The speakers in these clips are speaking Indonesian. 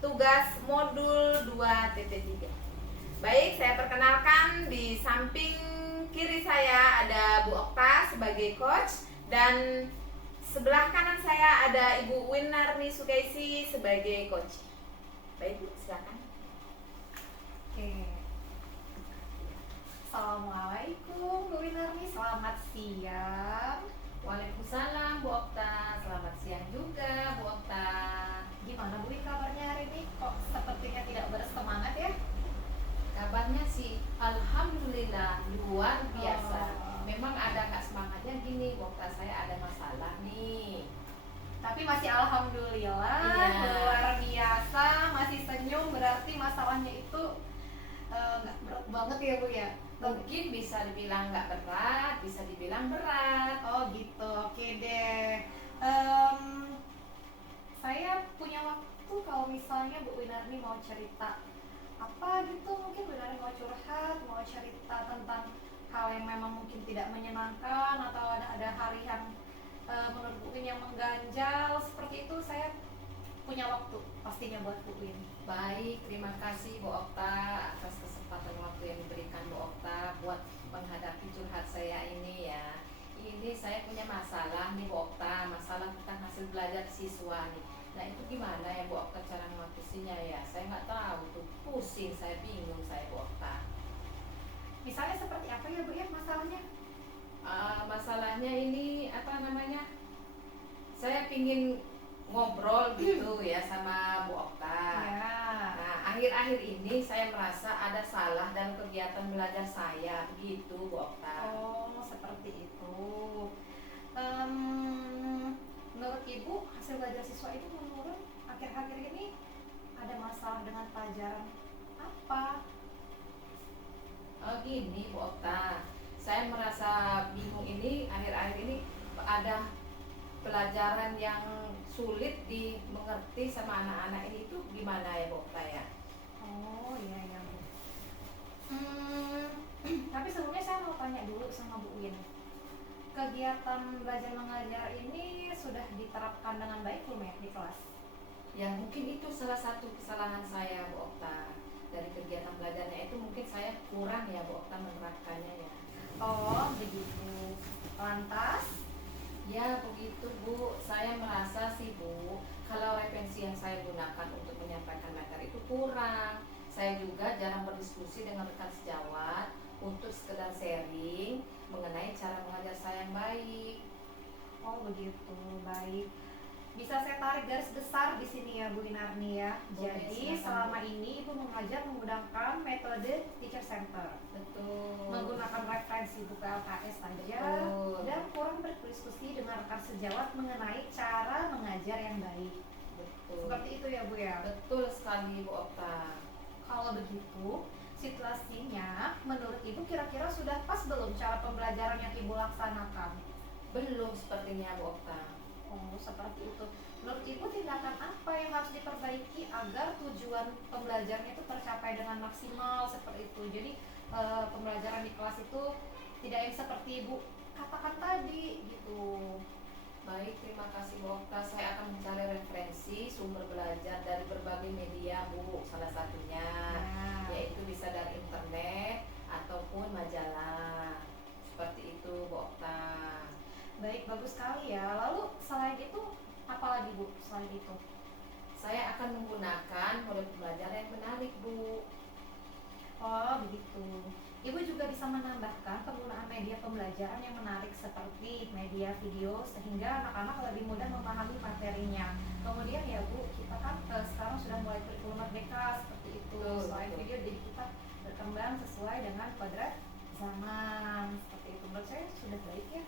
tugas modul 2.3. Baik, saya perkenalkan, di samping kiri saya ada Bu Okta sebagai coach, dan sebelah kanan saya ada Ibu Winarni Sukaisi sebagai coach. Baik Bu, silakan. Oke. Assalamualaikum Bu Winarni, selamat siang. Waalaikumsalam Bu Okta, selamat siang juga Bu Okta. Gimana Bu Win kabarnya hari ini? Kok sepertinya tidak bersemangat ya? Kabarnya sih alhamdulillah luar biasa. Oh. Memang ada nggak semangatnya gini, Bu Okta, saya ada masalah nih. Tapi masih alhamdulillah, Iya. luar biasa, masih senyum, berarti masalahnya itu nggak berat banget ya Bu ya? Mungkin bisa dibilang nggak berat, bisa dibilang berat. Oh gitu, oke deh. Saya punya waktu kalau misalnya Bu Winarni mau cerita apa gitu, mungkin Bu Winarni mau curhat, mau cerita tentang hal yang memang mungkin tidak menyenangkan, atau ada hari yang menurut Bu Win yang mengganjal seperti itu, saya punya waktu pastinya buat Bu Win. Baik, terima kasih Bu Okta atas kesempatan waktu yang diberikan Bu Okta buat menghadapi curhat saya ini ya. Ini saya punya masalah nih Bu Okta, masalah tentang hasil belajar siswa nih. Nah itu gimana ya Bu Okta cara mengatasinya ya? Saya nggak tahu tuh, pusing, saya bingung saya Bu Okta. Misalnya seperti apa ya Bu ya masalahnya? Masalahnya ini apa namanya? Saya pingin ngobrol gitu ya sama Bu Okta. Ya. Nah, akhir-akhir ini saya merasa ada salah dalam kegiatan belajar saya, begitu Bu Okta. Oh, seperti itu. Menurut Ibu, hasil belajar siswa itu menurun akhir-akhir ini, ada masalah dengan pelajaran apa? Gini Bu Okta, saya merasa bingung ini akhir-akhir ini, ada pelajaran yang sulit dimengerti sama anak-anak ini, itu gimana ya Bu Okta ya? Oh, iya ya Bu. Tapi sebelumnya saya mau tanya dulu sama Bu Win. Kegiatan belajar mengajar ini sudah diterapkan dengan baik belum ya di kelas? Ya mungkin itu salah satu kesalahan saya Bu Okta. Dari kegiatan belajarnya itu mungkin saya kurang ya Bu Okta menerapkannya ya. Oh, begitu. Lantas? Ya begitu Bu, saya merasa sih Bu, kalau referensi yang saya gunakan untuk menyampaikan materi itu kurang. Saya juga jarang berdiskusi dengan rekan sejawat untuk sekedar sharing mengenai cara mengajar saya yang baik. Oh, begitu. Baik. Bisa saya tarik garis besar di sini ya Bu Winarni ya. Boleh, Jadi silakan, selama Bu. ini Ibu mengajar menggunakan metode teacher center, Betul. menggunakan referensi buku LKS saja, Betul. dan kurang berdiskusi dengan rekan sejawat mengenai cara mengajar yang baik. Betul. Seperti itu ya Bu ya. Betul sekali Bu Okta. Kalau begitu, situasinya menurut Ibu kira-kira sudah pas belum cara pembelajaran yang Ibu laksanakan? Belum sepertinya Bu Okta. Oh, seperti itu. Menurut Ibu tindakan apa yang harus diperbaiki agar tujuan pembelajarannya itu tercapai dengan maksimal seperti itu? Jadi pembelajaran di kelas itu tidak yang seperti Ibu katakan tadi gitu. Baik, terima kasih Bu Okta. Saya akan mencari referensi sumber belajar dari berbagai media Bu. Salah satunya yaitu bisa dari internet ataupun majalah. Seperti itu Bu Okta. Baik, bagus sekali ya. Lalu selain itu apa lagi Bu? Selain itu? Saya akan menggunakan model belajar yang menarik Bu. Oh, begitu. Ibu juga bisa menambahkan penggunaan media pembelajaran yang menarik seperti media video sehingga anak-anak lebih mudah memahami materinya. Kemudian ya Bu, kita kan sekarang sudah mulai kurikulum merdeka seperti itu. Selain Betul. video, jadi kita berkembang sesuai dengan kodrat zaman seperti itu. Menurut saya sudah baik ya.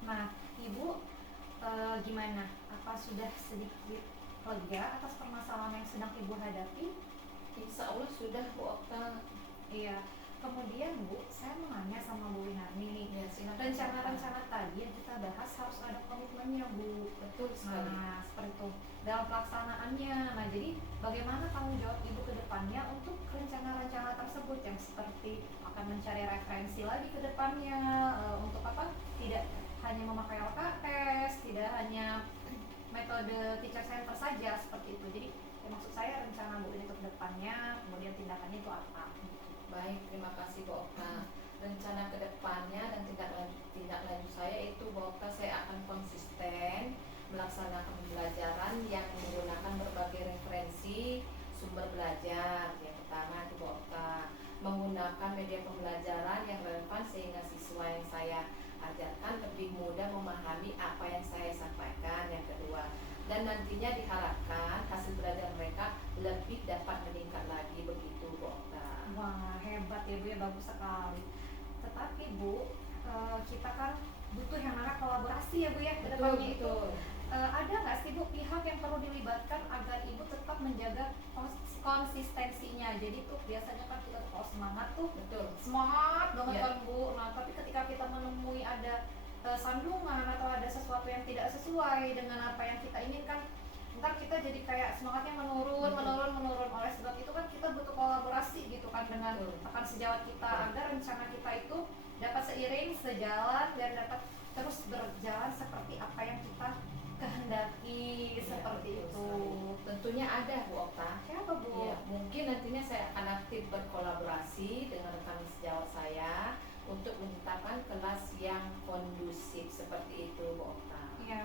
Nah, Ibu gimana? Apa sudah sedikit lega atas permasalahan yang sedang Ibu hadapi? Insya Allah sudah Bu Okta. Iya. Kemudian Bu, saya mau nanya sama Bu Winarni nih. Ya, silakan. Rencana-rencana tadi yang kita bahas harus ada komitmennya Bu. Betul sekali. Nah, seperti itu. Dalam pelaksanaannya. Nah, jadi bagaimana tanggung jawab Ibu ke depannya untuk rencana-rencana tersebut yang seperti akan mencari referensi lagi ke depannya untuk apa? Tidak hanya memakai LKS, tidak hanya metode teacher center saja seperti itu. depannya, kemudian tindakannya itu apa? Baik, terima kasih Bu Okta. Rencana kedepannya dan tindak lanjut saya itu Bu Okta, saya akan konsisten melaksanakan pembelajaran yang menggunakan berbagai referensi sumber belajar. Yang pertama itu Bu Okta, menggunakan media pembelajaran yang relevan sehingga siswa yang saya ajarkan lebih mudah memahami apa yang saya sampaikan. Yang kedua, dan nantinya diharapkan hasil belajar mereka lebih dapat meningkat lagi, begitu Bu Okta. Wah, hebat ya Bu ya, bagus sekali. Tetapi Bu, kita kan butuh yang namanya kolaborasi ya Bu ya, ke depannya itu. Betul. Ada nggak sih Bu pihak yang perlu dilibatkan agar Ibu tetap menjaga konsistensinya? Jadi tuh biasanya kan kita kalau semangat tuh Betul. semangat banget Iya. kan Bu. Nah tapi ketika kita menemui ada sandungan atau ada sesuatu yang tidak sesuai dengan apa yang kita inginkan, ntar kita jadi kayak semangatnya menurun, menurun. Oleh sebab itu kan kita butuh kolaborasi gitu kan dengan Betul. rekan sejawat kita Betul. agar rencana kita itu dapat seiring, sejalan dan dapat terus berjalan seperti apa yang kita kehendaki, Iya, seperti betul itu. sekali. Tentunya ada Bu Okta. Siapa Bu? Ya, mungkin nantinya saya akan aktif berkolaborasi dengan rekan sejawat saya untuk menetapkan kelas yang kondusif seperti itu Bu Okta. Ya.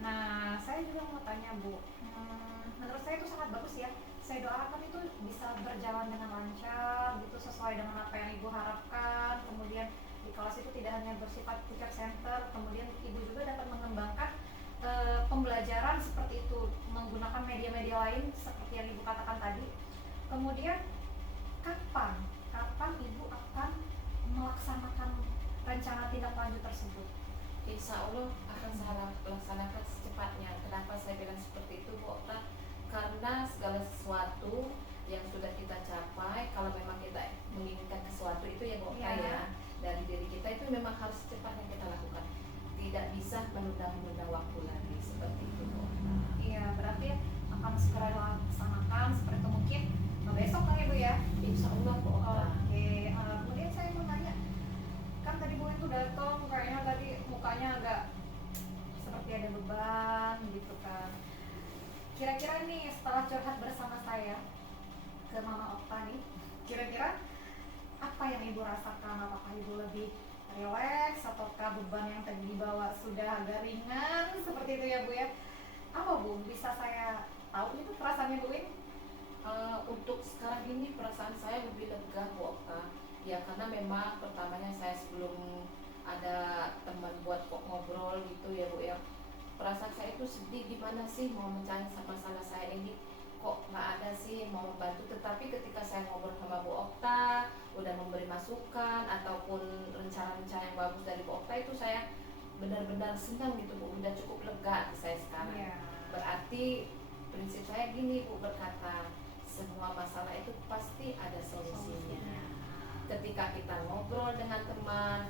Nah, saya juga mau tanya Bu. Menurut saya itu sangat bagus ya. Saya doakan itu bisa berjalan dengan lancar, gitu sesuai dengan apa yang Ibu harapkan. Kemudian di kelas itu tidak hanya bersifat teacher center, kemudian Ibu juga dapat mengembangkan pembelajaran seperti itu menggunakan media-media lain seperti yang Ibu katakan tadi. Kemudian kapan Ibu akan melaksanakan rencana tindak lanjut tersebut? Insya Allah akan saya laksanakan secepatnya. Kenapa saya bilang seperti itu Bu Okta? Karena segala sesuatu yang sudah kita capai, kalau memang kita menginginkan sesuatu itu ya Bu Okta ya, dari diri kita itu memang harus secepatnya kita lakukan. Tidak bisa menunda-nunda waktu lagi, seperti itu Bu Okta. Iya, berarti akan segera dilaksanakan seperti itu mungkin besok kali Bu ya. Insya Allah Bu Okta. Oke, kemudian saya mau tanya, kan tadi Bu itu datang kayaknya tadi mukanya agak seperti ada beban gitu kan. Kira-kira nih setelah curhat bersama saya ke Mama Okta nih, kira-kira apa yang Ibu rasakan? Apakah Ibu lebih rileks ataukah beban yang tadi dibawa sudah agak ringan seperti itu ya Bu ya? Apa Bu bisa saya tahu itu perasaannya Bu ini? Untuk sekarang ini perasaan saya lebih lega Bu Okta. Ya karena memang pertamanya saya sebelum ada teman buat kok ngobrol gitu ya Bu ya, perasaan saya itu sedih, gimana sih mau mencari masalah saya ini kok nggak ada sih mau membantu. Tetapi ketika saya ngobrol sama Bu Okta, udah memberi masukan ataupun rencana-rencana yang bagus dari Bu Okta, itu saya benar-benar senang gitu Bu, udah cukup lega di saya sekarang. Iya. Berarti prinsip saya gini Bu, berkata semua masalah itu pasti ada solusinya. Ketika kita ngobrol dengan teman,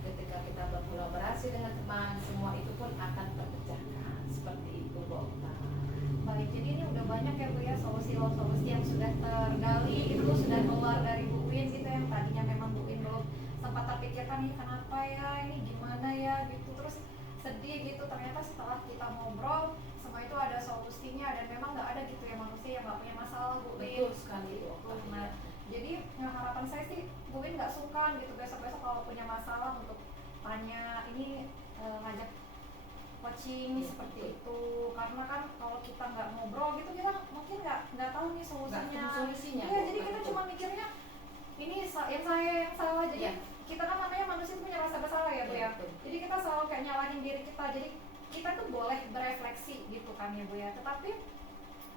ketika kita berkolaborasi dengan teman, semua itu pun akan terpecahkan. Seperti itu Bu Okta. Baik, jadi ini udah banyak ya Bu ya solusi-solusi yang sudah tergali gitu, sudah keluar dari Bu Win gitu, yang tadinya memang Bu Win belum sempat terpikirkan nih kenapa ya, ini gimana ya gitu, terus sedih gitu. Ternyata setelah kita ngobrol semua itu ada solusinya dan memang nggak ada gitu ya manusia yang nggak punya masalah Bu Win. Betul sekali Bu Okta. Nah, jadi harapan saya sih Bu Win nggak sungkan gitu besok-besok kalau punya masalah untuk tanya, ini ngajak coaching seperti itu, karena kan kalau kita nggak ngobrol gitu kita mungkin nggak tahu nih solusinya. Solusinya. Iya, jadi kita cuma mikirnya ini yang saya yang salah, jadi kita kan namanya manusia itu punya rasa bersalah ya Bu ya. Jadi kita selalu kayak nyalahin diri kita, jadi kita tuh boleh berefleksi gitu kan ya Bu ya, tetapi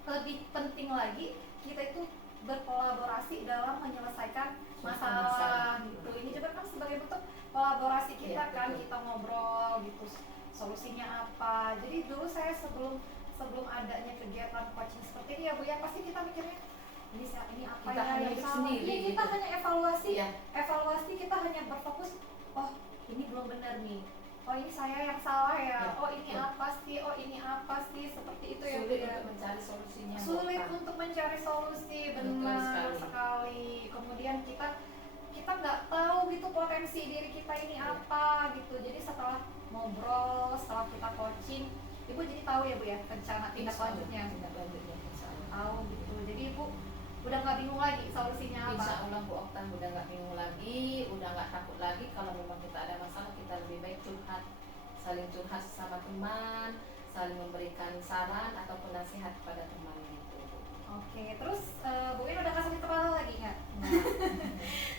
lebih penting lagi kita itu berkolaborasi dalam menyelesaikan masalah gitu. Ini juga kan sebagai bentuk kolaborasi kita kan, kita ngobrol gitu solusinya apa. Jadi dulu saya sebelum adanya kegiatan coaching seperti ini ya Bu ya, pasti kita mikirnya ini apa kita ya yang salah. Iya, kita hanya evaluasi. Evaluasi kita hanya berfokus, oh ini belum benar nih, oh ini saya yang salah ya, oh ini apa sih, oh ini apa sih, seperti itu ya Bu ya. Sulit untuk mencari solusinya. Sulit untuk mencari solusi, benar sekali. Kemudian kita nggak tahu gitu potensi diri kita ini apa gitu. Jadi setelah ngobrol, setelah kita coaching, Ibu jadi tahu ya Bu ya rencana tindak lanjutnya. Tahu Tahu gitu. Jadi Ibu udah nggak bingung lagi solusinya apa? Insya Allah Bu Okta udah nggak bingung lagi, udah nggak takut lagi. Kalau memang kita ada masalah, kita lebih baik curhat, saling curhat sesama teman, saling memberikan saran ataupun nasihat kepada teman gitu. Oke, terus Bu In udah nggak sakit kepala lagi nggak?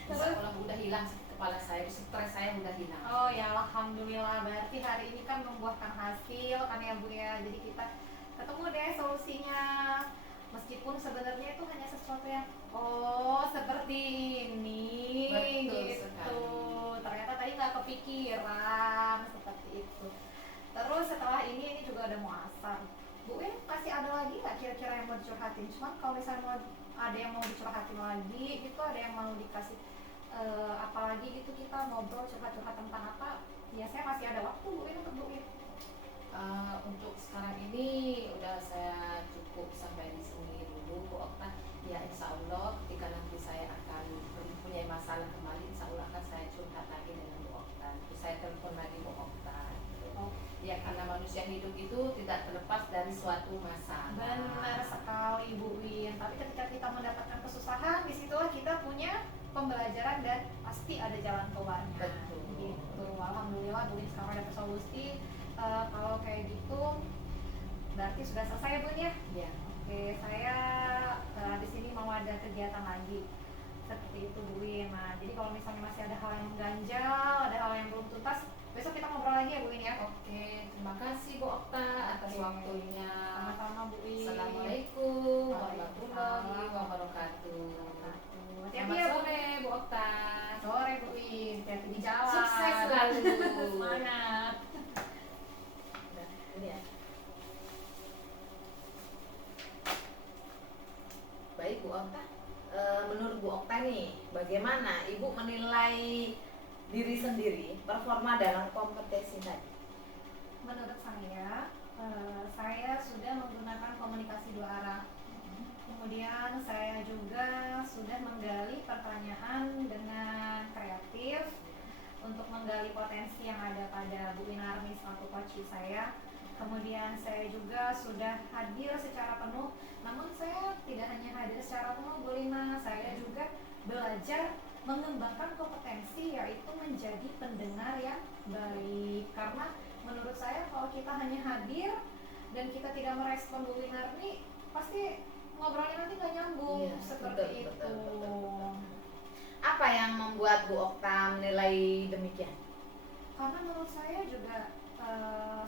Insya Allah udah hilang sakit kepala saya, stres saya udah hilang. Oh ya, alhamdulillah, berarti hari ini kan membuahkan hasil kan ya Bu ya. Jadi kita ketemu deh solusinya. Meskipun sebenarnya itu hanya sesuatu yang seperti ini. Betul gitu. sekali. Ternyata tadi nggak kepikiran seperti itu. Terus setelah ini juga udah mau asar. Bu In masih ada lagi nggak kira-kira yang mau dicurhatin? Cuman kalau misalnya mau ada yang mau dicurhatin lagi gitu, ada yang mau dikasih apalagi gitu, kita ngobrol curhat-curhat tentang apa, biasanya masih ada waktu Bu In untuk Bu In. Untuk sekarang ini udah saya cukup sampai di sini dulu Bu Okta. Ya insya Allah ketika nanti saya akan mempunyai masalah kembali, insya Allah akan saya curhat lagi dengan Bu Okta. Terus saya telepon lagi Bu Okta. Oh. Ya karena manusia hidup itu tidak terlepas dari suatu masalah. Benar sekali Bu Win. Tapi ketika kita mendapatkan kesusahan, disitulah kita punya pembelajaran dan pasti ada jalan keluarnya. Betul. Gitu. Alhamdulillah Bu Win sekarang ada solusi. Kalau kayak gitu, berarti sudah selesai Bu Win ya? Ya. Oke, saya di sini mau ada kegiatan lagi. Seperti itu Bu Win. Nah, jadi kalau misalnya masih ada hal yang mengganjal, ada hal yang belum tuntas, besok kita ngobrol lagi ya Bu Win ya. Oke, terima kasih Bu Okta atas Oke. waktunya. Sama-sama Bu Win. Assalamualaikum warahmatullahi wabarakatuh. Hati-hati Selamat ya Bu. sore Bu Okta. Sore Bu Win, hati-hati di jalan. Sukses selalu. Semangat. Nah, ini ya. Baik Bu Okta. Menurut Bu Okta nih, bagaimana Ibu menilai diri sendiri performa dalam kompetisi tadi? Menurut saya sudah menggunakan komunikasi dua arah. Kemudian saya juga sudah menggali pertanyaan dengan kreatif untuk menggali potensi yang ada pada Bu Winarni selaku coach saya. Kemudian saya juga sudah hadir secara penuh, namun saya tidak hanya hadir secara penuh Bu Lina, saya juga belajar mengembangkan kompetensi, yaitu menjadi pendengar yang baik. Karena menurut saya kalau kita hanya hadir dan kita tidak merespon Bu Winarni, pasti ngobrolnya nanti nggak nyambung. Iya, seperti betul, itu. betul. Apa yang membuat Bu Okta menilai demikian? Karena menurut saya juga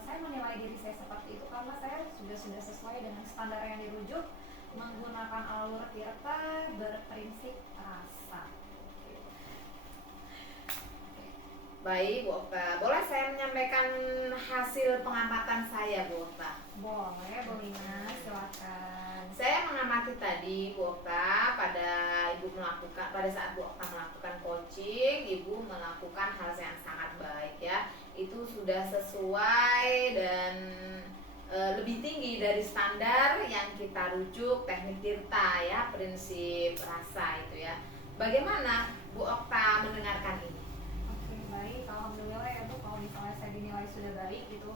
saya menilai diri saya seperti itu karena saya sudah sesuai dengan standar yang dirujuk, menggunakan alur tirta, berprinsip rasa. Baik Bu Okta, boleh saya menyampaikan hasil pengamatan saya Bu Okta? Boleh Bu Lina, silakan. Saya mengamati tadi Bu Okta pada saat Bu Okta melakukan coaching, Ibu melakukan hal yang sangat baik ya. Itu sudah sesuai dan lebih tinggi dari standar yang kita rujuk teknik tirta ya, prinsip rasa itu ya. Bagaimana Bu Okta mendengarkan ini? Oke, baik. Alhamdulillah ya Bu, kalau misalnya saya dinilai sudah baik gitu.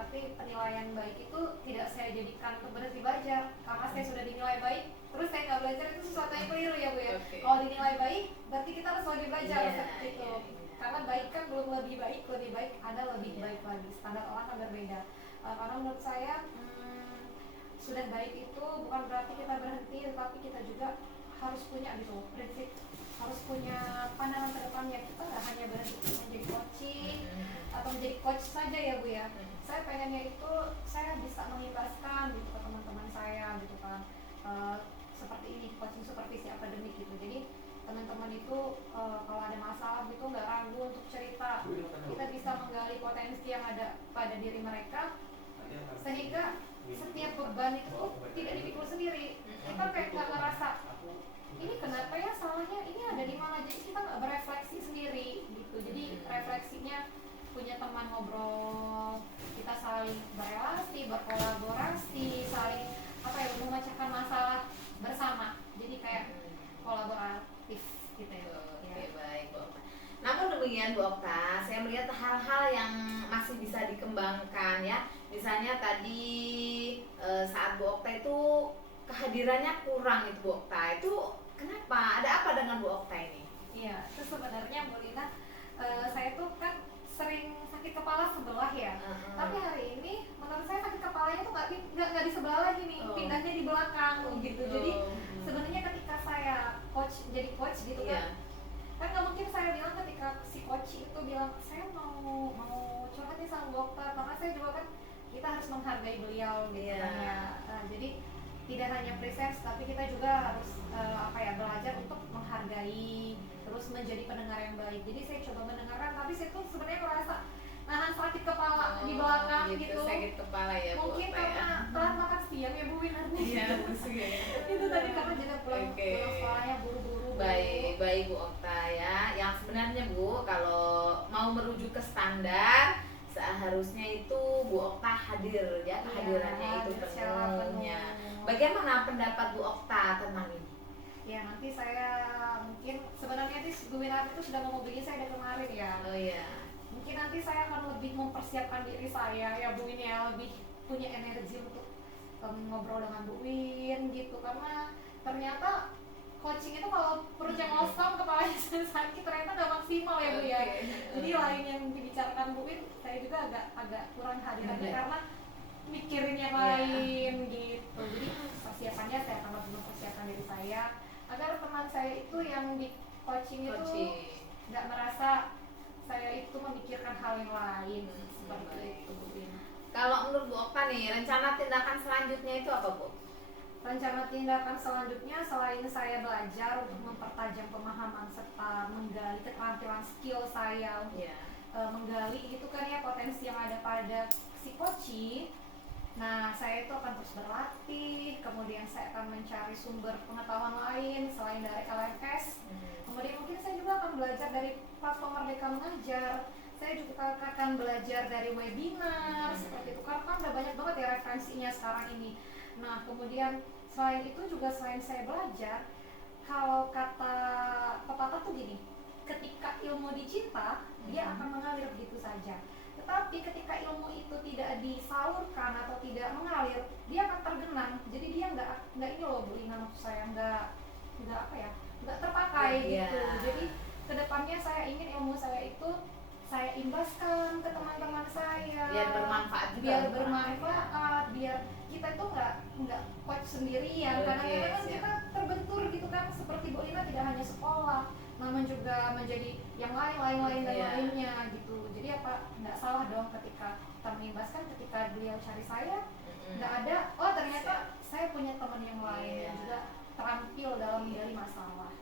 Tapi penilaian baik itu tidak saya jadikan untuk berhenti belajar, karena saya sudah dinilai baik terus saya nggak belajar, itu sesuatu yang keliru ya Bu ya. Okay. Kalau dinilai baik berarti kita harus lagi belajar. Iya, seperti itu. iya, iya. Karena baik kan belum lebih baik ada lebih baik lagi, standar orang kan berbeda. Karena menurut saya sudah baik itu bukan berarti kita berhenti, tetapi kita juga harus punya gitu prinsip, harus punya pandangan ke depannya. Kita nggak hanya berhenti menjadi coaching atau menjadi coach saja ya Bu ya. Saya pengennya itu saya bisa mengimbaskan gitu ke teman-teman saya gitu kan, seperti ini coaching supervisi akademik gitu. Jadi teman-teman itu kalau ada masalah gitu nggak ragu untuk cerita, kita bisa menggali potensi yang ada pada diri mereka sehingga setiap beban itu tidak dipikul sendiri. Kita kayak nggak ngerasa ini kenapa ya salahnya, ini ada di mana, jadi kita nggak berefleksi sendiri gitu. Jadi refleksinya punya teman ngobrol, kita saling berrelasi, berkolaborasi, saling memecahkan masalah bersama. Jadi kayak kolaboratif gitu ya. Oke, baik Bu Okta. Namun demikian Bu Okta, saya melihat hal-hal yang masih bisa dikembangkan ya. Misalnya tadi saat Bu Okta itu kehadirannya kurang itu Bu Okta. Itu kenapa? Ada apa dengan Bu Okta ini? Iya, itu sebenarnya Bu Lina, saya tuh kan sering sakit kepala sebelah ya. Tapi hari ini menurut saya sakit kepalanya tuh nggak di sebelah lagi nih, pindahnya di belakang gitu. Jadi sebenarnya ketika saya jadi coach gitu kan, kan nggak mungkin saya bilang ketika si coach itu bilang saya mau curhat nih sama dokter, karena saya juga kan kita harus menghargai beliau gitu kan ya. Nah, jadi tidak hanya presence tapi kita juga harus belajar untuk menghargai, terus menjadi pendengar yang baik. Jadi saya coba mendengarkan, tapi saya tuh sebenarnya merasa nahan sakit kepala di belakang gitu. Sakit kepala ya Bu Mungkin Okta karena telat makan siang ya Bu Winarni. Iya, Itu tadi karena juga pulang sekolahnya buru-buru. Baik Bu Okta ya. Yang sebenarnya Bu, kalau mau merujuk ke standar seharusnya itu Bu Okta hadir ya, kehadirannya itu penuhnya. Bagaimana pendapat Bu Okta tentang ini? Ya nanti saya mungkin sebenarnya Bu Winarni itu sudah mau bikin saya dari kemarin ya. Oh iya. Mungkin nanti saya akan lebih mempersiapkan diri saya ya Bu Win ya, lebih punya energi untuk ngobrol dengan Bu Win gitu, karena ternyata coaching itu kalau perutnya ngosong, kepalanya sakit, ternyata nggak maksimal ya Bu ya. Jadi lain yang dibicarakan Bu Win, saya juga agak kurang hadirannya karena mikirin yang lain gitu. Jadi persiapannya saya akan lebih mempersiapkan diri saya agar teman saya itu yang di coaching itu nggak merasa saya itu memikirkan hal yang lain seperti itu Bu Win. Kalau menurut Bu Okta nih, rencana tindakan selanjutnya itu apa Bu? Rencana tindakan selanjutnya selain saya belajar untuk mempertajam pemahaman serta menggali keterampilan skill saya untuk menggali gitu kan ya potensi yang ada pada si coaching. Nah, saya itu akan terus berlatih, kemudian saya akan mencari sumber pengetahuan lain selain dari LMS. Kemudian mungkin saya juga akan belajar dari platform Merdeka Mengajar. Saya juga akan belajar dari webinar seperti itu, karena kan udah banyak banget ya referensinya sekarang ini. Nah, kemudian selain itu juga selain saya belajar, kalau kata pepatah tuh gini, ketika ilmu dicinta, dia akan mengalir begitu saja. Tetapi ketika ilmu itu tidak disalurkan atau tidak mengalir, dia akan tergenang. Jadi dia nggak ini loh Bu Lina, maksud saya nggak terpakai gitu. Jadi kedepannya saya ingin ilmu saya itu saya imbaskan ke teman-teman saya. Biar bermanfaat juga. Biar kita itu nggak coach sendirian. Kadang-kadang kan kita terbentur gitu kan, seperti Bu Lina tidak hanya sekolah, namun juga menjadi yang lain dan lainnya gitu. Jadi nggak salah dong ketika kita mengimbaskan, ketika beliau cari saya nggak ada, oh ternyata saya punya teman yang lain yang juga terampil dalam menggali masalah.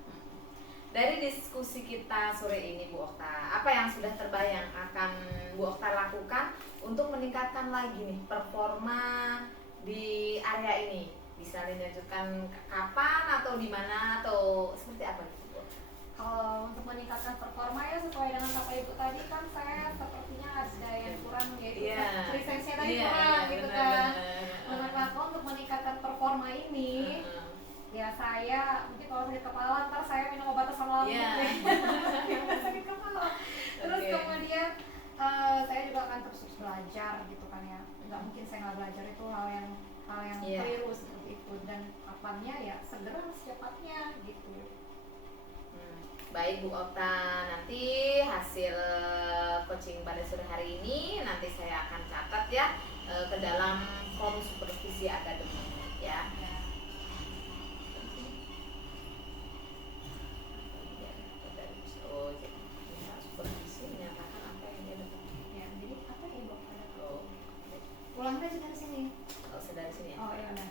Dari diskusi kita sore ini Bu Okta, apa yang sudah terbayang akan Bu Okta lakukan untuk meningkatkan lagi nih performa di area ini? Bisa dilanjutkan kapan atau di mana atau seperti apa gitu Bu? Kalau untuk meningkatkan performa ya sesuai dengan kata Ibu tadi kan, saya sepertinya ada yang kurang yaitu presence-nya tadi kurang gitu kan. Maka untuk meningkatkan performa ini ya saya mungkin kalau sakit kepala ntar saya minum obat asam lambung sakit kepala. Terus kemudian saya juga akan terus belajar gitu kan ya, nggak mungkin saya nggak belajar, itu hal yang keliru seperti itu, dan kapannya ya segera secepatnya gitu. Baik Bu Okta, nanti hasil coaching pada sore hari ini nanti saya akan catat ya ke dalam forum supervisi akademik ya. Supervisi menyatakan apa yang dia dapat. Ya, jadi apa ya Bu Okta? Pulang aja dari sini. Dari sini ya. Oh iya benar.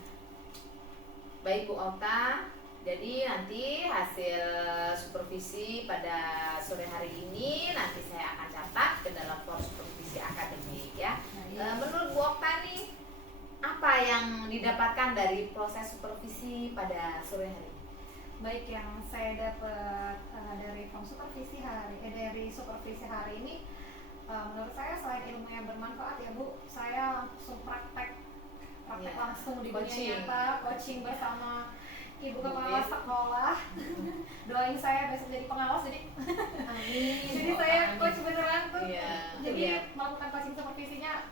Baik Bu Okta, jadi nanti hasil supervisi pada sore hari ini nanti saya akan catat ke dalam forum supervisi akademik ya. Menurut Bu Okta nih, apa yang didapatkan dari proses supervisi pada sore hari? Baik, yang saya dapat dari forum supervisi hari ini, menurut saya selain ilmu yang bermanfaat ya Bu, saya langsung praktek langsung di dunia nyata, coaching bersama Ibu Kepala Sekolah. Doain saya besok jadi pengawas, jadi jadi saya coach beneran tuh. Jadi melakukan coaching supervisinya.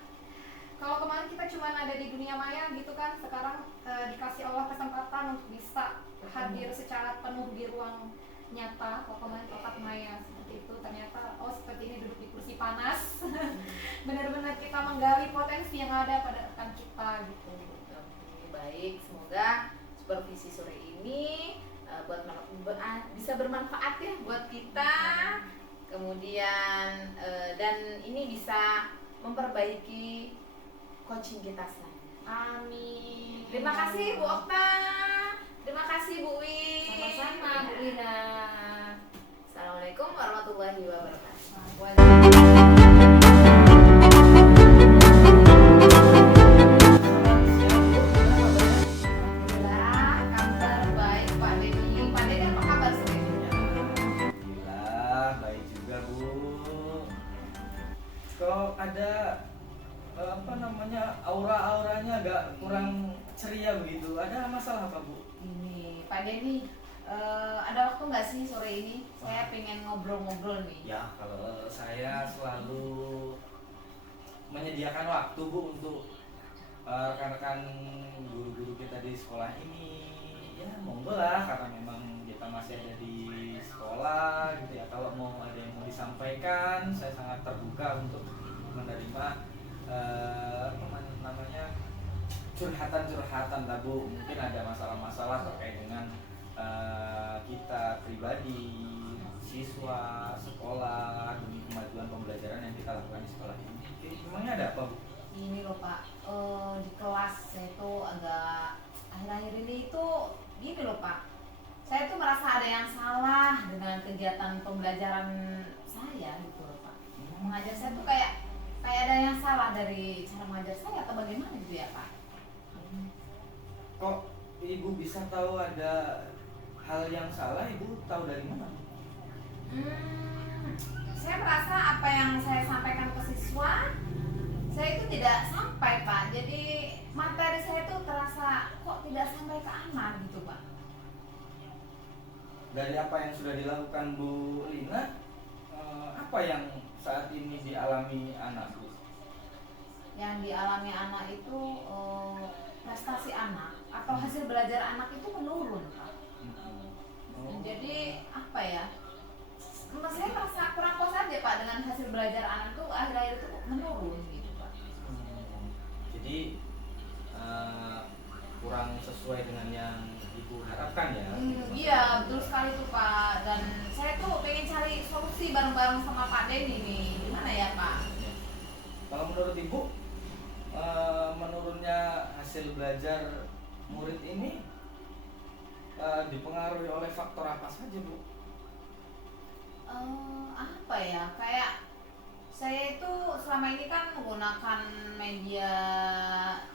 Kalau kemarin kita cuma ada di dunia maya gitu kan, sekarang dikasih Allah kesempatan hadir secara penuh di ruang nyata. Kalau kemarin Tokat Maya seperti itu, ternyata oh seperti ini duduk di kursi panas. Benar-benar kita menggali potensi yang ada pada rekan kita gitu. Oke, baik, semoga supervisi sore ini bisa bermanfaat ya buat kita. Kemudian dan ini bisa memperbaiki coaching kita selanjutnya. Amin. Terima kasih Bu Okta. Terima kasih Bu Wi. Sama-sama Bu Wina. Assalamualaikum warahmatullahi wabarakatuh. Alhamdulillah, kabar baik Pak Denny. Pak Denny apa kabar sore ini? Alhamdulillah, baik juga Bu. Kok ada aura-auranya agak kurang ceria begitu? Ada masalah apa Bu? Ini Pak Denny, ada waktu nggak sih sore ini? Saya pengen ngobrol-ngobrol nih. Ya, kalau saya selalu menyediakan waktu Bu untuk rekan-rekan guru-guru kita di sekolah ini. Ya, monggo lah, karena memang kita masih ada di sekolah gitu ya. Kalau mau ada yang mau disampaikan, saya sangat terbuka untuk menerima curhatan-curhatan lah Bu. Mungkin ada masalah-masalah terkait dengan kita pribadi, siswa, sekolah, demi kemajuan pembelajaran yang kita lakukan di sekolah ini. Oke, memangnya ada apa Bu? Ini loh Pak, di kelas saya tuh agak akhir-akhir ini itu gini loh Pak. Saya tuh merasa ada yang salah dengan kegiatan pembelajaran saya gitu loh Pak. Mengajar saya tuh kayak ada yang salah dari cara mengajar saya atau bagaimana gitu ya Pak? Kok Ibu bisa tahu ada hal yang salah? Ibu tahu dari mana? Saya merasa apa yang saya sampaikan ke siswa, saya itu tidak sampai Pak. Jadi materi saya itu terasa kok tidak sampai ke anak gitu Pak. Dari apa yang sudah dilakukan Bu Lina, apa yang saat ini dialami anak Bu? Yang dialami anak itu prestasi anak atau hasil belajar anak itu menurun Pak. Oh. Jadi apa ya? Saya merasa kurang puas aja Pak dengan hasil belajar anak itu akhir-akhir itu menurun gitu Pak. Jadi kurang sesuai dengan yang Ibu harapkan ya? Iya betul sekali tuh Pak. Dan saya tuh pengen cari solusi bareng-bareng sama Pak Denny nih. Gimana ya Pak? Kalau menurut Ibu, menurunnya hasil belajar murid ini dipengaruhi oleh faktor apa saja Bu? Apa ya? Kayak saya itu selama ini kan menggunakan media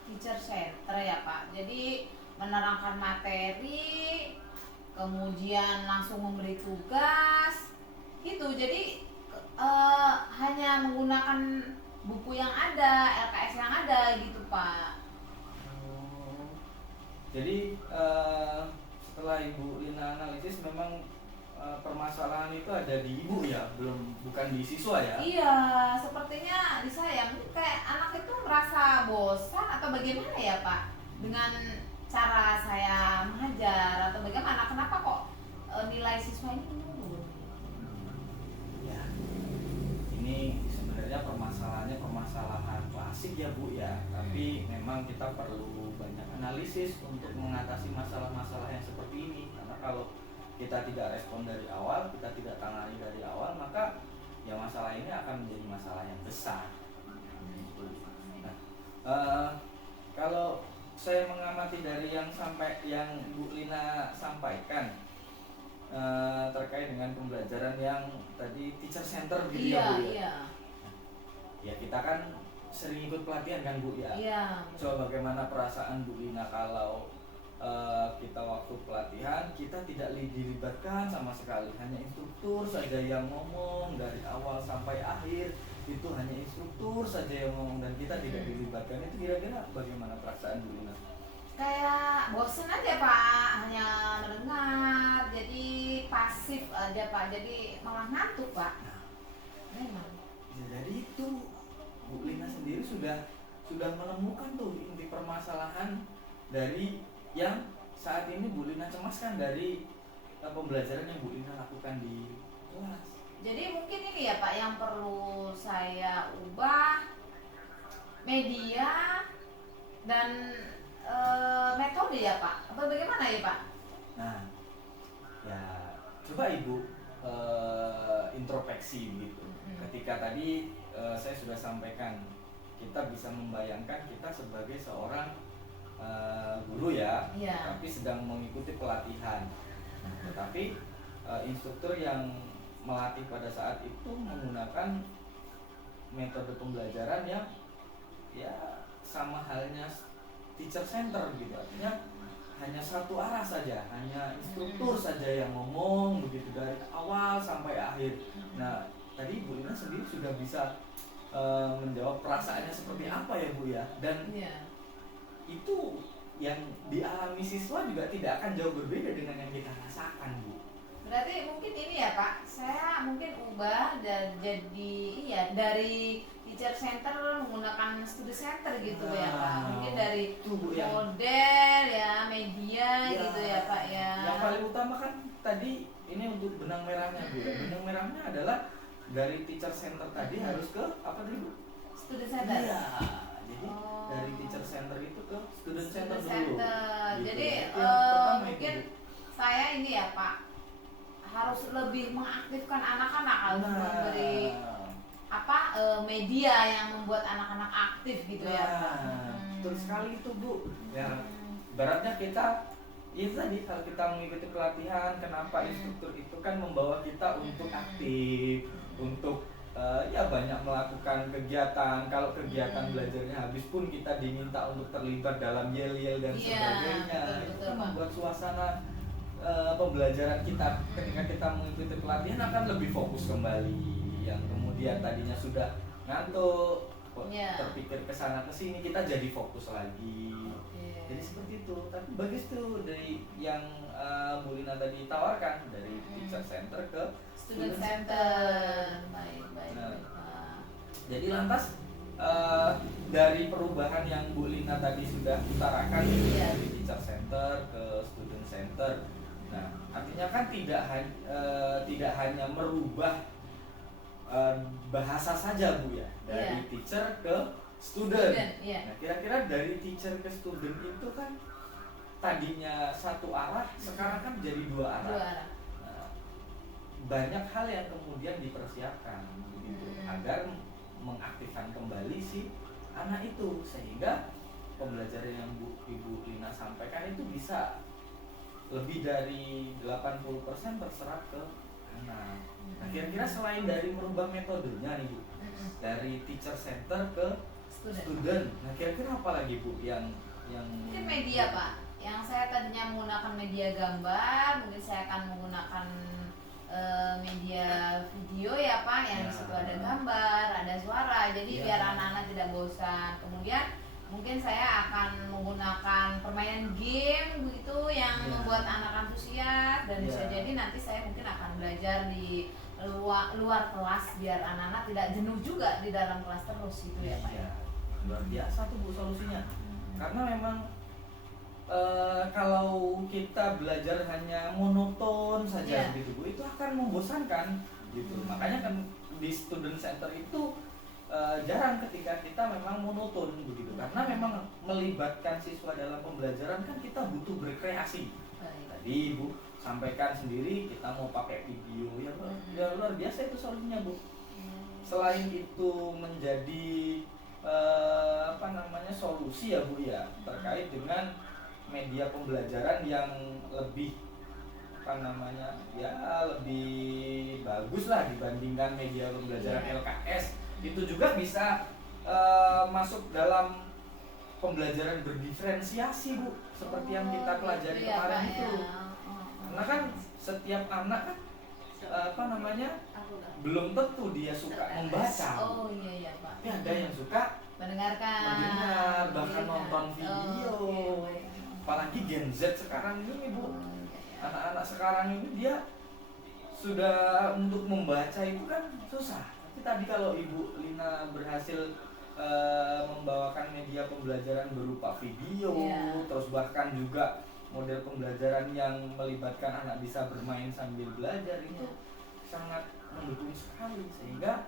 teacher center ya Pak. Jadi menerangkan materi, kemudian langsung memberi tugas, gitu. Jadi hanya menggunakan buku yang ada, LKS yang ada gitu Pak. Jadi setelah Ibu Lina analisis memang permasalahan itu ada di Ibu ya, bukan di siswa ya? Iya, sepertinya di saya kayak anak itu merasa bosan atau bagaimana ya Pak dengan cara saya mengajar atau bagaimana? Kenapa kok nilai siswa ini menurun? Ya, ini sebenarnya permasalahannya permasalahan klasik ya Bu ya, tapi memang kita perlu banyak analisis untuk mengatasi masalah-masalah yang seperti ini. Karena kalau kita tidak respon dari awal, kita tidak tangani dari awal, maka ya masalah ini akan menjadi masalah yang besar. Nah, kalau saya mengamati dari yang Bu Lina sampaikan terkait dengan pembelajaran yang tadi teacher center gitu ya Bu ya. Iya. Ya kita kan sering ikut pelatihan kan Bu ya. Iya. Coba bagaimana perasaan Bu Lina kalau kita waktu pelatihan kita tidak dilibatkan sama sekali, hanya instruktur saja yang ngomong dari awal sampai akhir, itu hanya instruktur saja yang ngomong dan kita tidak dilibatkan. Itu kira-kira bagaimana perasaan Bu Lina? Kayak bosen aja Pak, hanya mendengar, jadi pasif aja Pak, jadi malah ngantuk Pak. Memang. Ya, jadi itu Bu Lina sendiri sudah menemukan tuh inti permasalahan dari yang saat ini Bu Lina cemaskan dari pembelajaran yang Bu Lina lakukan di kelas? Jadi mungkin ini ya Pak yang perlu saya ubah media dan metode ya Pak. Apa bagaimana ya Pak? Nah, ya coba Ibu introspeksi gitu. Ketika tadi saya sudah sampaikan, kita bisa membayangkan kita sebagai seorang guru ya, Iya. tapi sedang mengikuti pelatihan. Tetapi instruktur yang melatih pada saat itu menggunakan metode pembelajaran yang ya sama halnya teacher center gitu, artinya hanya satu arah saja, hanya instruktur saja yang ngomong begitu dari awal sampai akhir. Nah, tadi Bu Lina sendiri sudah bisa menjawab perasaannya seperti apa ya Bu ya, dan Iya. itu yang dialami siswa juga tidak akan jauh berbeda dengan yang kita rasakan Bu. Berarti mungkin ini ya Pak, saya mungkin ubah dan jadi iya dari teacher center menggunakan studi center gitu ya Pak. Mungkin dari Itu, Bu, yang model ya, media gitu ya Pak ya. Yang paling utama kan tadi ini untuk benang merahnya Bu. Benang merahnya adalah dari teacher center tadi harus ke apa tadi Bu? Studi center. Iya. Jadi Oh. dari teacher center itu ke student center Student dulu. center. Gitu. Jadi Itu yang pertama itu, mungkin Bu. saya ini ya Pak harus lebih mengaktifkan anak-anak, harus memberi apa media yang membuat anak-anak aktif gitu ya Pak. Betul sekali itu Bu. Ya, ibaratnya kita itu tadi kalau kita mengikuti pelatihan, kenapa instruktur itu kan membawa kita untuk aktif, untuk ya banyak melakukan kegiatan. Kalau kegiatan belajarnya habis pun kita diminta untuk terlibat dalam yel-yel dan Iya, sebagainya. betul, Itu betul, kan Pak. membuat suasana pembelajaran kita ketika kita mengikuti pelatihan akan lebih fokus kembali. Yang kemudian tadinya sudah ngantuk, Iya. terpikir ke sana ke sini, kita jadi fokus lagi. Oke. Jadi seperti itu. Tapi bagus tuh dari yang Bu Lina tadi tawarkan, dari teacher center ke Student center. Baik, baik, Nah. baik, Pak. Jadi lantas dari perubahan yang Bu Lina tadi sudah utarakan, Iya. dari teacher center ke student center. Nah, artinya kan tidak hanya merubah bahasa saja Bu ya, dari Iya. teacher ke student. Iya. Nah, kira-kira dari teacher ke student itu kan tadinya satu arah, sekarang kan jadi dua arah. Dua arah. Nah, banyak hal yang kemudian dipersiapkan begitu agar mengaktifkan kembali si anak itu, sehingga pembelajaran yang Ibu Lina sampaikan itu bisa lebih dari 80% terserap ke anak. Nah, kira-kira selain dari merubah metodenya nih Bu, dari teacher center ke student, nah kira-kira apa lagi Bu yang Mungkin media Pak, yang saya tadinya menggunakan media gambar, mungkin saya akan menggunakan media video ya Pak, yang di situ ada gambar, ada suara, jadi Ya. biar anak-anak tidak bosan. Kemudian mungkin saya akan menggunakan permainan game begitu yang Ya. membuat anak antusias, dan Ya. bisa jadi nanti saya mungkin akan belajar di luar kelas biar anak-anak tidak jenuh juga di dalam kelas terus gitu ya Pak. Ya, luar biasa tuh Bu solusinya. Karena memang kalau kita belajar hanya monoton saja Iya. gitu Bu, itu akan membosankan gitu. Makanya kan di student center itu jarang ketika kita memang monoton begitu, karena memang melibatkan siswa dalam pembelajaran kan kita butuh berkreasi. Baik. Tadi Ibu sampaikan sendiri kita mau pakai video ya luar biasa itu solusinya Bu. Selain itu menjadi solusi ya Bu ya terkait dengan media pembelajaran yang lebih lebih bagus lah dibandingkan media pembelajaran LKS. Itu juga bisa masuk dalam pembelajaran berdiferensiasi Bu, seperti yang kita pelajari kemarin itu. Karena kan setiap anak kan belum tentu dia suka membaca. Oh iya Pak. Tapi ada yang suka mendengar, bahkan nonton video. Apalagi Gen Z sekarang ini Bu, anak-anak sekarang ini dia sudah untuk membaca itu kan susah. Tapi tadi kalau Ibu Lina berhasil membawakan media pembelajaran berupa video, terus bahkan juga model pembelajaran yang melibatkan anak bisa bermain sambil belajar itu sangat mendukung sekali, sehingga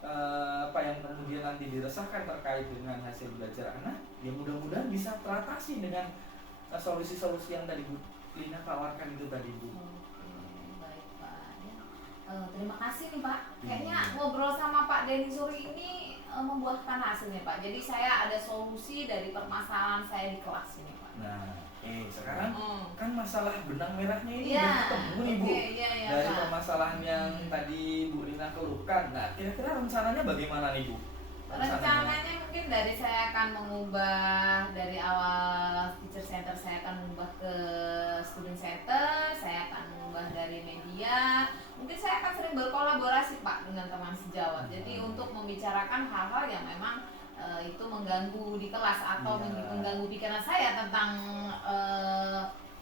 apa yang kemudian nanti diresahkan terkait dengan hasil belajar anak ya mudah-mudahan bisa teratasi dengan solusi-solusi yang tadi Bu Lina tawarkan itu tadi Bu. Baik Pak. Terima kasih nih Pak. Kayaknya ngobrol sama Pak Denny Suri ini membuahkan hasilnya Pak. Jadi saya ada solusi dari permasalahan saya di kelas ini Pak. Nah, sekarang kan masalah benang merahnya ini Iya, udah ketemu nih Bu. iya, Dari Pak. permasalahan yang tadi Bu Lina keluhkan. Nah, kira-kira rencananya bagaimana nih Bu? Rencananya mungkin dari saya akan mengubah dari awal teacher center, saya akan mengubah ke student center, saya akan mengubah dari media. Mungkin saya akan sering berkolaborasi Pak dengan teman sejawat. Jadi untuk membicarakan hal-hal yang memang itu mengganggu di kelas atau mengganggu pikiran saya tentang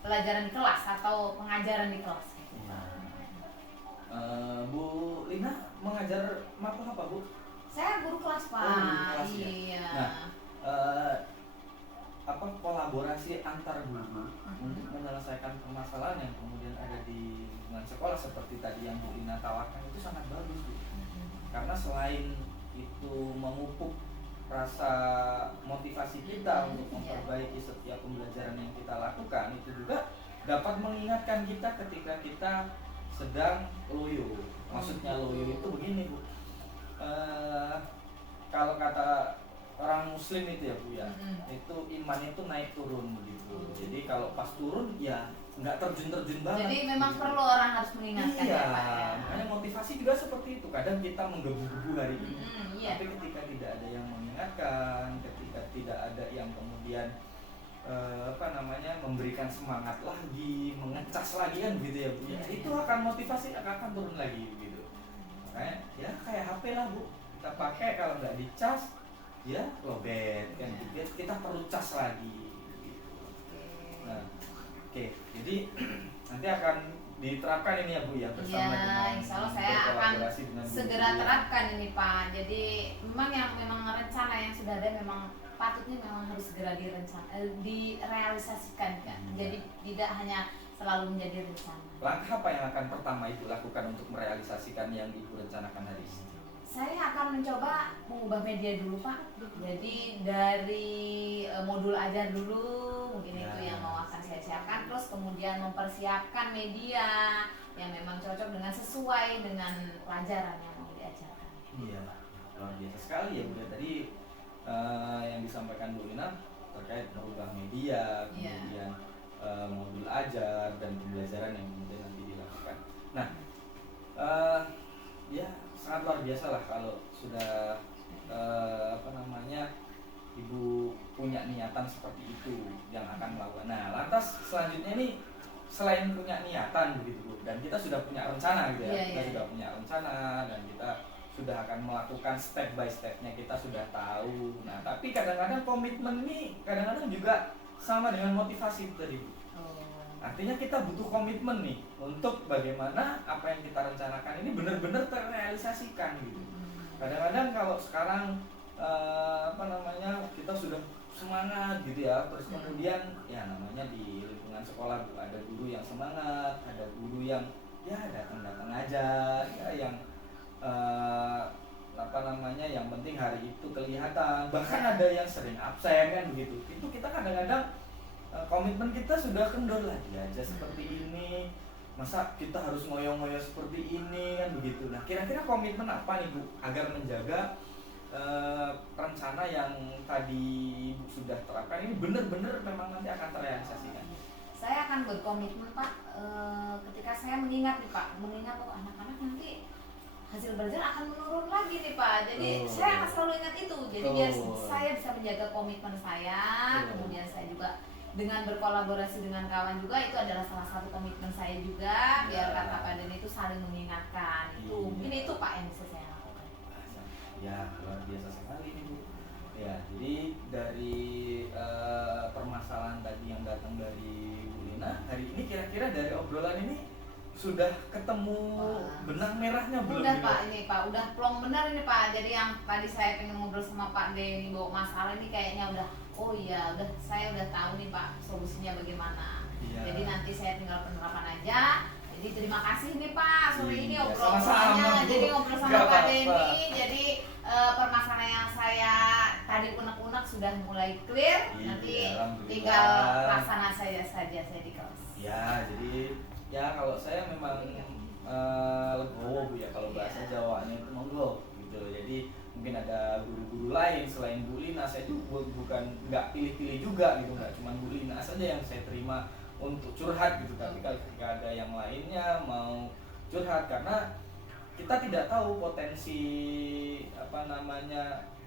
pelajaran di kelas atau pengajaran di kelas. Bu Lina mengajar mata apa Bu? Saya guru kelas Pak. Guru kelas, ya? Iya. Nah, apa kolaborasi antar guru untuk menyelesaikan permasalahan yang kemudian ada di lingkungan sekolah seperti tadi yang Bu Lina tawarkan itu sangat bagus Bu. Karena selain itu memupuk rasa motivasi kita untuk memperbaiki setiap pembelajaran yang kita lakukan, itu juga dapat mengingatkan kita ketika kita sedang loyo. Maksudnya loyo itu begini Bu, kalau kata orang muslim itu ya Bu ya, itu iman itu naik turun begitu. Jadi kalau pas turun ya nggak terjun banget. Jadi memang gitu. Perlu orang harus mengingatkan iya, ya Pak ya. makanya motivasi juga seperti itu. Kadang kita menggebu-gebu hari ini, Iya. tapi ketika tidak ada yang mengingatkan, ketika tidak ada yang kemudian memberikan semangat lagi, mengecas lagi kan gitu ya Bu. Ya, itu akan motivasi akan turun lagi gitu. Makanya ya kayak HP lah Bu, kita pakai kalau nggak dicas ya lowbat kan gitu. Kita perlu cas lagi gitu. Nah, oke. Jadi nanti akan diterapkan ini ya Bu ya bersama dengan Insya Allah saya akan berkolaborasi dengan segera guru. terapkan ini Pak. Jadi memang rencana yang sudah ada memang patutnya memang harus segera direalisasikan kan. Jadi tidak hanya selalu menjadi rencana. Langkah apa yang akan pertama Ibu lakukan untuk merealisasikan yang Ibu rencanakan hari ini? Saya akan mencoba mengubah media dulu Pak. Jadi dari modul ajar dulu mungkin itu yang mau akan saya siapkan. Terus kemudian mempersiapkan media yang memang cocok dengan sesuai dengan pelajaran yang mau diajarkan. Iya, luar biasa sekali ya Bu. Tadi yang disampaikan Bu Lina terkait merubah media, kemudian modul ajar dan pembelajaran yang kemudian nanti dilakukan. Nah, ya sangat luar biasa lah kalau sudah Ibu punya niatan seperti itu yang akan melakukan. Nah, lantas selanjutnya nih selain punya niatan begitu Bu, dan kita sudah punya rencana gitu ya, kita sudah punya rencana dan kita sudah akan melakukan step by stepnya, kita sudah tahu. Nah, tapi kadang-kadang komitmen nih kadang-kadang juga sama dengan motivasi itu tadi Bu. Artinya kita butuh komitmen nih untuk bagaimana apa yang kita rencanakan ini benar-benar terrealisasikan gitu. Kadang-kadang kalau sekarang kita sudah semangat gitu ya, terus kemudian ya namanya di lingkungan sekolah Bu, ada guru yang semangat, ada guru yang ya datang-datang aja ya, yang yang penting hari itu kelihatan, bahkan ada yang sering absen kan begitu. Itu kita kadang-kadang komitmen kita sudah kendor lagi aja seperti ini, masa kita harus ngoyo-ngoyo seperti ini kan begitu. Nah, kira-kira komitmen apa nih Bu agar menjaga rencana yang tadi Ibu sudah terapkan ini benar-benar memang nanti akan terrealisasikan? Saya akan berkomitmen Pak, ketika saya mengingat nih Pak, anak-anak nanti hasil belajar akan menurun lagi nih Pak. Jadi saya akan selalu ingat itu. Jadi biar saya bisa menjaga komitmen saya, kemudian saya juga dengan berkolaborasi dengan kawan juga, itu adalah salah satu komitmen saya juga, biar kata Pak Den itu saling mengingatkan. Itu mungkin itu Pak yang bisa saya lakukan. Ya, luar biasa sekali nih Bu. Ya, jadi dari permasalahan tadi yang datang dari Bu Lina, hari ini kira-kira dari obrolan ini sudah ketemu benang merahnya belum? Udah Pak, ini Pak, udah plong benar ini Pak. Jadi yang tadi saya pengen ngobrol sama Pak Denny bawa masalah ini kayaknya udah oh iya saya udah tahu nih Pak solusinya bagaimana. Iya. Jadi nanti saya tinggal penerapan aja. Jadi terima kasih nih Pak sore ini Iya, obrolannya. sama-sama, Bu. Jadi ngobrol sama Nggak Pak apa-apa. Denny. Jadi permasalahan yang saya tadi unek-unek sudah mulai clear. Iya, Nanti alhamdulillah. tinggal pelaksana saya saja saya di kelas. Ya, jadi ya kalau saya memang legowo Bu ya, kalau bahasa Jawanya itu monggo gitu. Jadi mungkin ada guru-guru lain selain Bu Lina, saya juga bukan nggak pilih-pilih juga gitu, nggak cuma Bu Lina saja yang saya terima untuk curhat gitu. Tapi kalau ketika ada yang lainnya mau curhat, karena kita tidak tahu potensi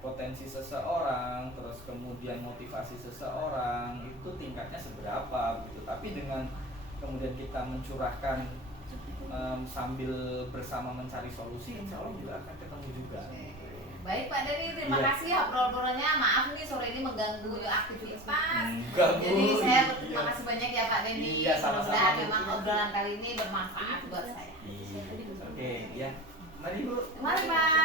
potensi seseorang, terus kemudian motivasi seseorang itu tingkatnya seberapa gitu. Tapi dengan kemudian kita mencurahkan sambil bersama mencari solusi, insya Allah juga akan ketemu juga. Baik Pak Denny, terima Iya. kasih obrolan-obrolannya. Maaf nih sore ini mengganggu aktivitas. Enggak, Bu. Jadi saya berterima Iya. kasih banyak ya Pak Denny. Iya, sama-sama, Mudah-mudahan Bu. memang obrolan kali ini bermanfaat buat saya. Oke, ya. Mari Bu. Mari Pak.